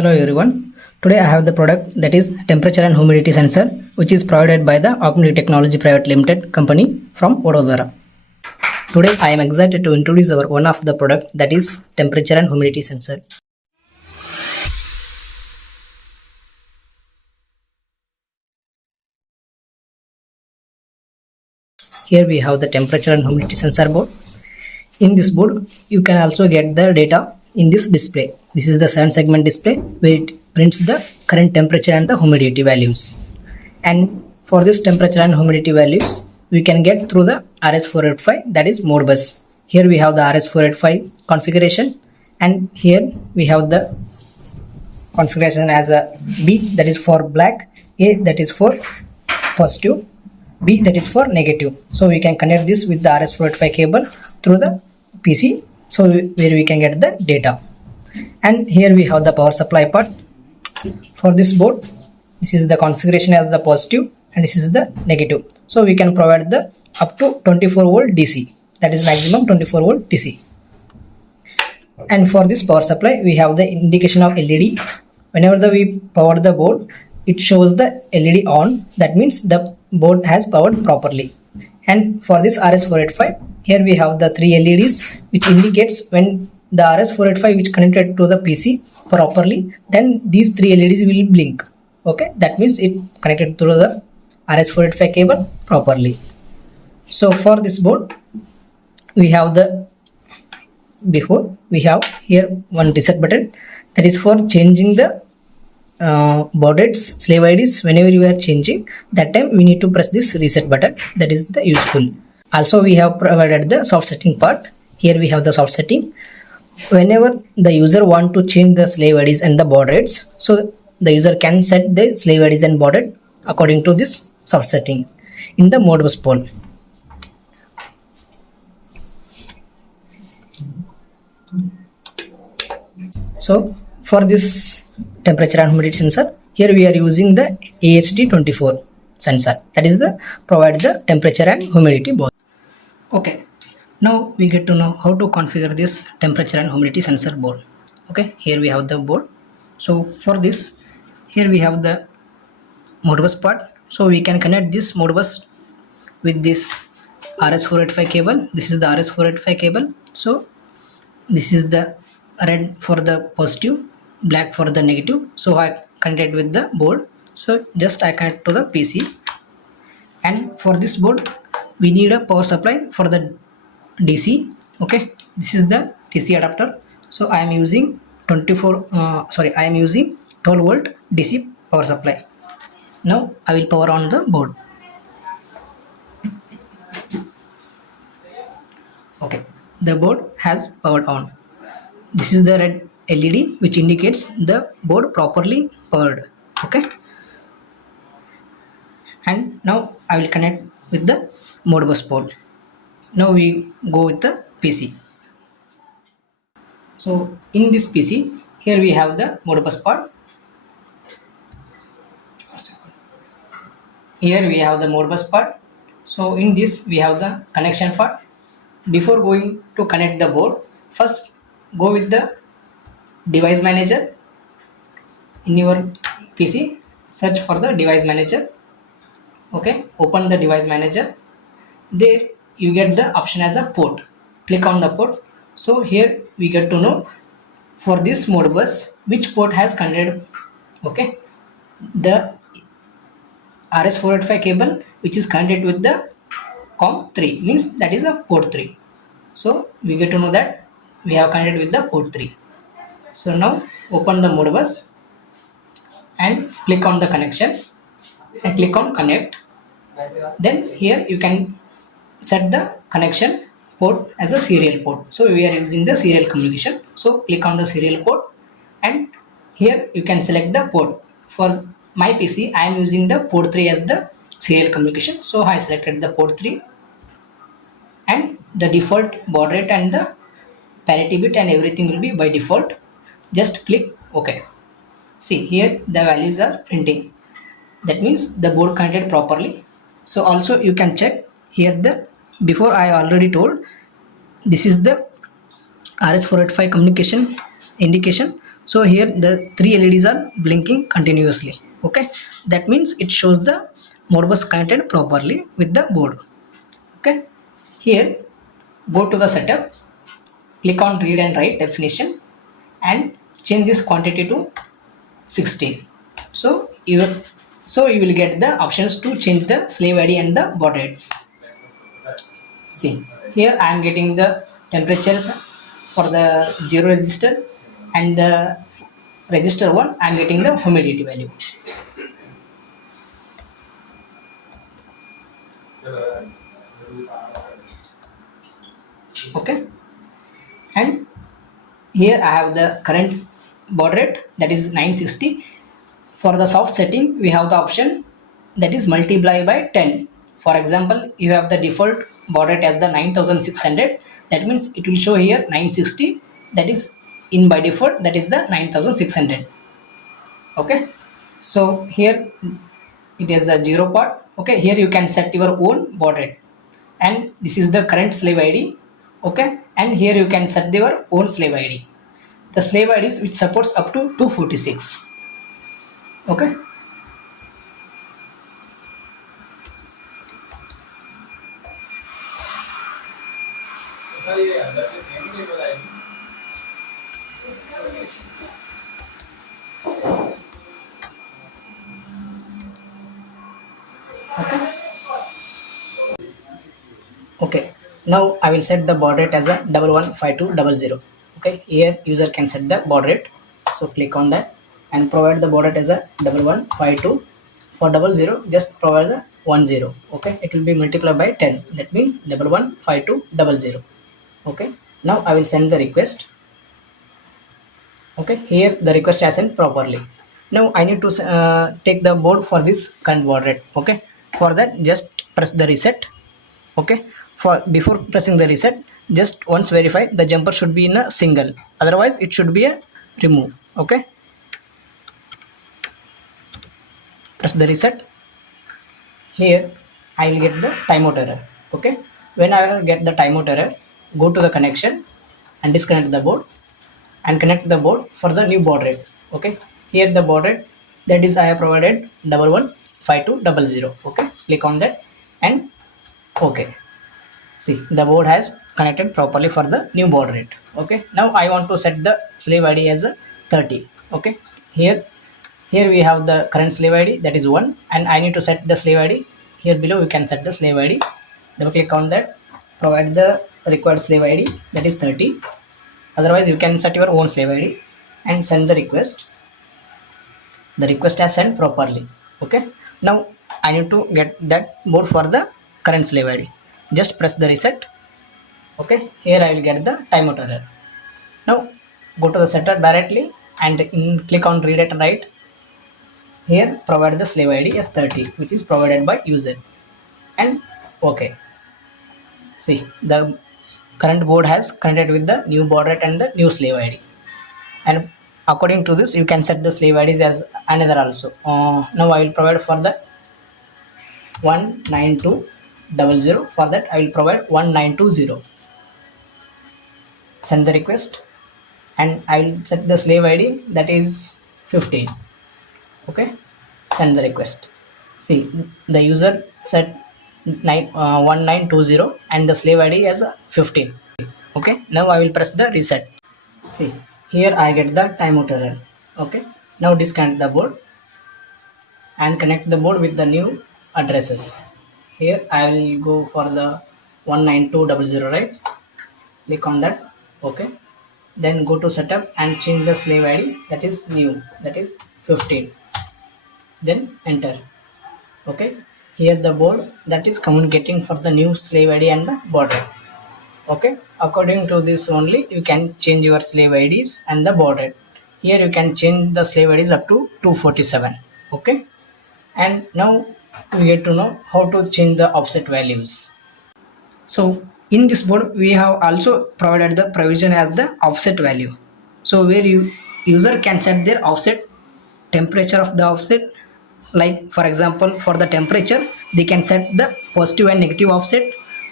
Hello everyone. Today I have the product that is temperature and humidity sensor, which is provided by the Augmatic Technologies Private Limited company from Vadodara. Today I am excited to introduce our one of the product that is temperature and humidity sensor. Here we have the temperature and humidity sensor board. In this board, you can also get the data in this display. This is the 7-segment display where it prints the current temperature and the humidity values. And for this temperature and humidity values, we can get through the RS485, that is Modbus. Here we have the RS485 configuration, and here we have the configuration as a B, that is for black, A, that is for positive, B, that is for negative. So we can connect this with the RS485 cable through the PC, so where we can get the data. And here we have the power supply part for this board. This is the configuration as the positive and this is the negative. So we can provide the up to 24 volt DC, that is maximum 24 volt DC. And for this power supply, we have the indication of LED. Whenever we power the board, it shows the LED on. That means the board has powered properly. And for this RS485, here we have the 3 LEDs which indicates when the RS485 which connected to the PC properly, then these 3 LEDs will blink. Okay, that means it connected to the RS485 cable properly. So for this board, we have the we have here one reset button, that is for changing the baud rates, slave IDs. Whenever you are changing, that time we need to press this reset button. That is the useful. Also we have provided the soft setting part. Here we have the soft setting. Whenever the user want to change the slave IDs and the baud rates, so the user can set the slave IDs and baud rate according to this soft setting in the Modbus pole. So for this temperature and humidity sensor, here we are using the AHD24 sensor, that is the provide the temperature and humidity both. Okay, now we get to know how to configure this temperature and humidity sensor board. Okay, here we have the board. So for this, here we have the Modbus part. So we can connect this Modbus with this RS485 cable. This is the RS485 cable. So this is the red for the positive, black for the negative. So I connected with the board. So just I connect to the PC. And for this board, we need a power supply for the DC. Okay, this is the DC adapter. So I am using 12 volt DC power supply. Now I will power on the board. Okay, the board has powered on. This is the red LED which indicates the board properly powered. Okay, and now I will connect with the Modbus port. Now we go with the PC. So in this PC, here we have the Modbus part. Here we have the Modbus part. So in this we have the connection part. Before going to connect the board, first go with the device manager. In your PC, search for the device manager. Okay, open the device manager. There you get the option as a port. Click on the port. So here we get to know for this Modbus which port has connected. Okay, the RS485 cable which is connected with the COM3 means that is a port 3. So we get to know that we have connected with the port 3. So now open the Modbus and click on the connection and click on connect. Then here you can set the connection port as a serial port. So we are using the serial communication. So click on the serial port and here you can select the port. For my PC, I am using the port 3 as the serial communication. So I selected the port 3 and the default baud rate and the parity bit and everything will be by default. Just click OK. See, here the values are printing. That means the board connected properly. So also you can check here the before I already told this is the RS485 communication indication. So here the three LEDs are blinking continuously. Okay, that means it shows the Modbus connected properly with the board. Okay, here go to the setup, click on read and write definition and change this quantity to 16. So you will get the options to change the slave ID and the baud rates. See, here I am getting the temperatures for the 0 register, and the register 1 I am getting the humidity value. Okay, and here I have the current baud rate, that is 960. For the soft setting we have the option that is multiply by 10. For example, you have the default baud rate as the 9600, that means it will show here 960, that is in by default that is the 9600. Okay, so here it is the 0 part. Okay, here you can set your own baud rate, and this is the current slave ID. Okay, and here you can set your own slave ID, the slave IDs which supports up to 246. Okay, okay, okay. Now I will set the baud rate as a 115200. Okay, here user can set the baud rate, so click on that and provide the baud rate as a 1152. For 00 just provide the 10. Okay, it will be multiplied by 10, that means 115200. Okay, now I will send the request. Okay, here the request has sent properly. Now I need to take the board for this current baud rate. Okay, for that just press the reset. Okay, for before pressing the reset, just once verify the jumper should be in a single, otherwise it should be a remove. Okay, press the reset. Here I will get the timeout error. Okay, when I will get the timeout error, go to the connection and disconnect the board and connect the board for the new baud rate. Okay, here the baud rate, that is I have provided 115200. Okay, click on that and okay, see the board has connected properly for the new baud rate. Okay, now I want to set the slave ID as a 30. Okay, here we have the current slave ID, that is 1, and I need to set the slave ID. Here below you can set the slave ID. Double click on that, provide the required slave ID, that is 30. Otherwise you can set your own slave ID and send the request. The request has sent properly. Okay, now I need to get that board for the current slave ID. Just press the reset. Okay, here I will get the timeout error. Now go to the setup directly and click on read and write. Here provide the slave ID as 30, which is provided by user, and okay, see the current board has connected with the new baud rate and the new slave ID. And according to this you can set the slave IDs as another also. Now I will provide for the 19200. For that I will provide 1920. Send the request and I will set the slave ID, that is 15. Okay, send the request. See the user set 1920 and the slave ID as 15. Okay, now I will press the reset. See, here I get the timeout error. Okay, now disconnect the board and connect the board with the new addresses. Here I will go for the 19200, right? Click on that. Okay, then go to setup and change the slave ID, that is new, that is 15. Then enter. Okay, here the board that is communicating for the new slave ID and the baud rate. Okay, according to this only you can change your slave IDs and the baud rate. Here you can change the slave IDs up to 247. Okay, and now we get to know how to change the offset values. So in this board we have also provided the provision as the offset value, so where user can set their offset temperature of the offset. Like for example, for the temperature they can set the positive and negative offset.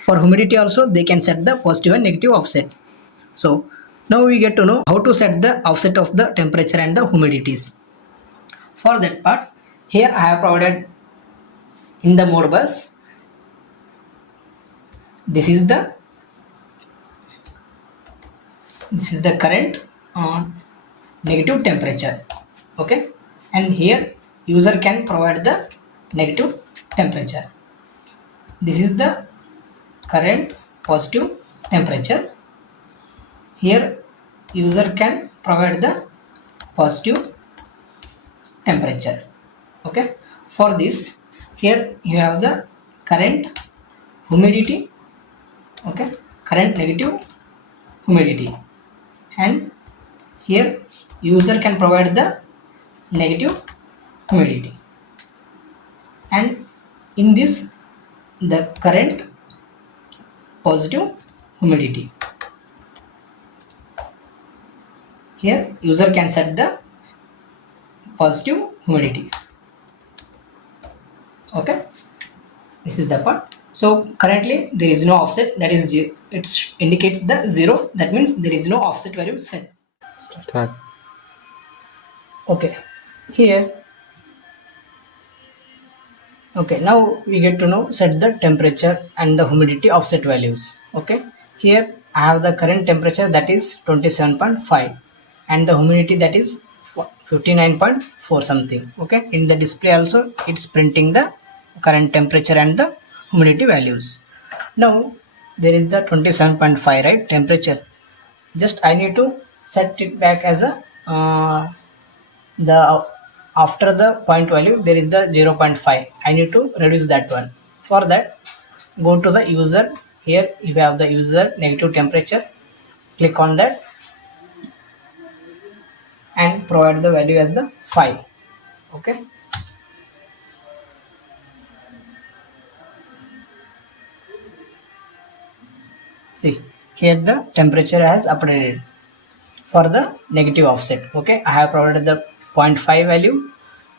For humidity also they can set the positive and negative offset. So Now we get to know how to set the offset of the temperature and the humidities. For that part, here I have provided in the Modbus, this is the current negative temperature, okay, and here user can provide the negative temperature. This is the current positive temperature. Here user can provide the positive temperature, okay. For this, here you have the current humidity, okay, current negative humidity, and here user can provide the negative humidity, and in this the current positive humidity. Here user can set the positive humidity, okay. This is the part. So currently there is no offset, that is it indicates the 0, that means there is no offset value set. Start. Okay, here, okay, now we get to know set the temperature and the humidity offset values, okay. Here I have the current temperature, that is 27.5, and the humidity, that is 59.4 something, okay. In the display also it's printing the current temperature and the humidity values. Now there is the 27.5, right, temperature. Just I need to set it back as a the after the point value there is the 0.5. I need to reduce that one. For that, go to the user. Here you have the user negative temperature, click on that and provide the value as the 5, okay. See, here the temperature has updated for the negative offset, okay. I have provided the 0.5 value,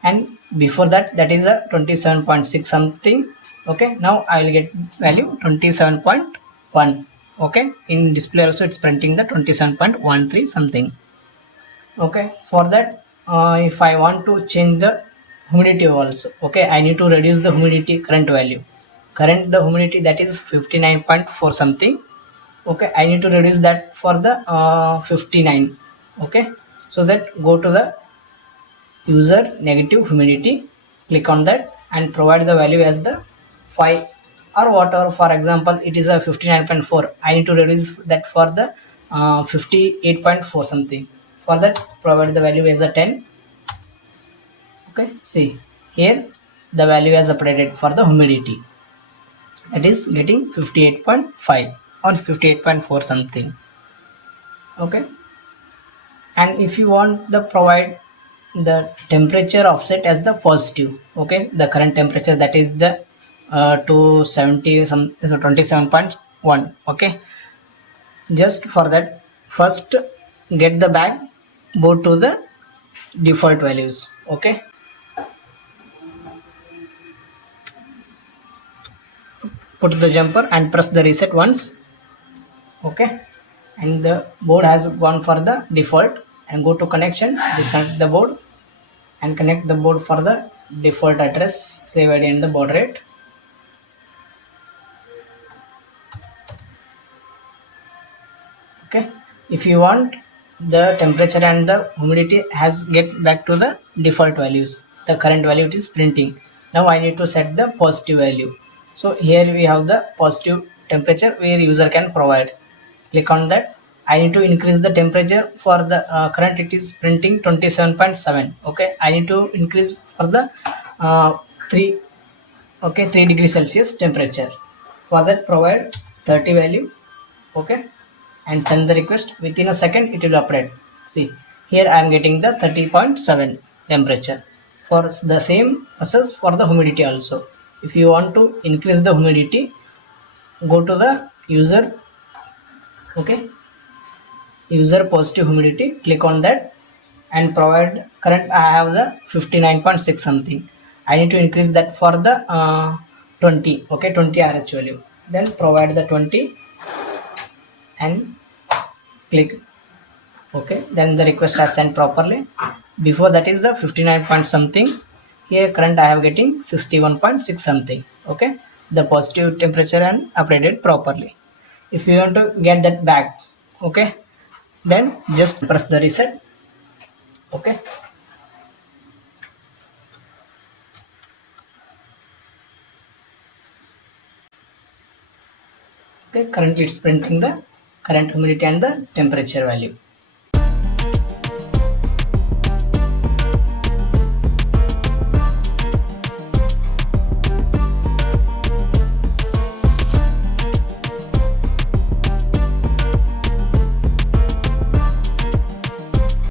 and before that, that is a 27.6 something, okay. Now I will get value 27.1, okay. In display also it's printing the 27.13 something, okay. For that, if I want to change the humidity also, okay, I need to reduce the humidity current value. Current the humidity, that is 59.4 something, okay. I need to reduce that for the 59, okay. So that, go to the user negative humidity, click on that and provide the value as the 5 or whatever. For example, it is a 59.4, I need to reduce that for the 58.4 something. For that, provide the value as a 10, okay. See, here the value is updated for the humidity, that is getting 58.5 or 58.4 something, okay. And if you want the provide the temperature offset as the positive, okay, the current temperature, that is the 270 some, is 27.1, okay. Just for that, first get the bag, go to the default values, okay. Put the jumper and press the reset once, okay. And the board has gone for the default, and go to connection, disconnect the board and connect the board for the default address, slave ID and the baud rate, okay. If you want the temperature and the humidity has get back to the default values, the current value it is printing. Now I need to set the positive value. So here we have the positive temperature where user can provide, click on that. I need to increase the temperature for the current, it is printing 27.7, okay. I need to increase for the 3, okay, 3 degrees Celsius temperature. For that, provide 30 value, okay, and send the request. Within a second it will update. See, here I am getting the 30.7 temperature. For the same process for the humidity also, if you want to increase the humidity, go to the user, okay, user positive humidity, click on that and provide current. I have the 59.6 something, I need to increase that for the 20, okay, 20 RH value. Then provide the 20 and click Okay, then the request are sent properly. Before that is the 59 point something. Here current I have getting 61.6 something. Okay, the positive temperature and updated properly. If you want to get that back, okay, then just press the reset. Okay, okay, currently it's printing the current humidity and the temperature value.